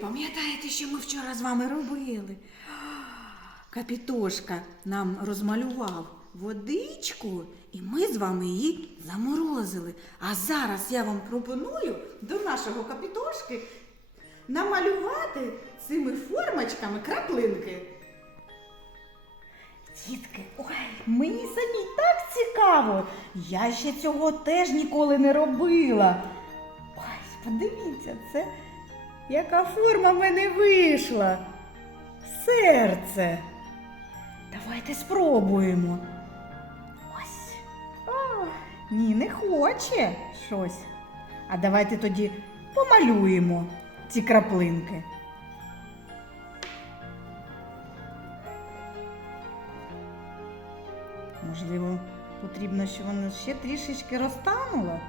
Пам'ятаєте, що ми вчора з вами робили? Капітошка нам розмалював водичку, і ми з вами її заморозили. А зараз я вам пропоную до нашого капітошки намалювати цими формочками краплинки. Дітки, ой, мені самі так цікаво. Я ще цього теж ніколи не робила. Ой, подивіться, це яка форма в мене вийшла. Серце. Давайте спробуємо. Ось. О, ні, не хоче щось. А давайте тоді помалюємо ці краплинки. Можливо, потрібно, щоб воно ще трішечки розтануло.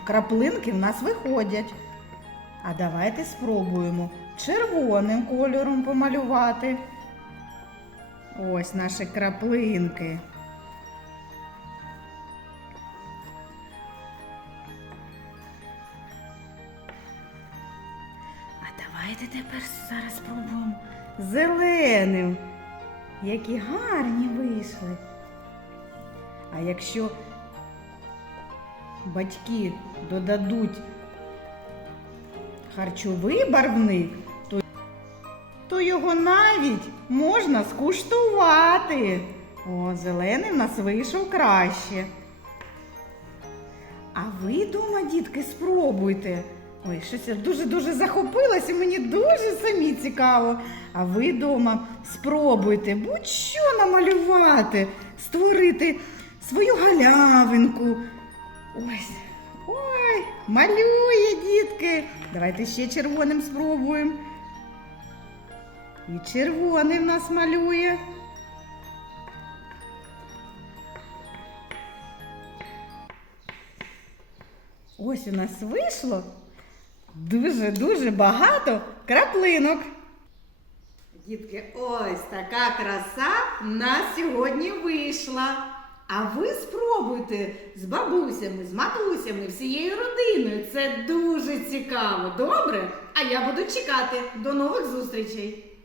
Краплинки в нас виходять. А давайте спробуємо червоним кольором помалювати. Ось наші краплинки. А давайте тепер зараз спробуємо зеленим. Які гарні вийшли. А якщо батьки додадуть харчовий барвник, то, то його навіть можна скуштувати. О, зелений в нас вийшов краще. А ви дома, дітки, спробуйте. Ой, щось я дуже-дуже захопилася, мені дуже самі цікаво. А ви дома спробуйте будь-що намалювати, створити свою галявинку. Ось. Ой, малює, дітки. Давайте ще червоним спробуємо. І червоний в нас малює. Ось у нас вийшло дуже-дуже багато краплинок. Дітки, ось така краса в нас сьогодні вийшла. А ви спробуйте з бабусями, з матусями, всією родиною. Це дуже цікаво. Добре? А я буду чекати. До нових зустрічей!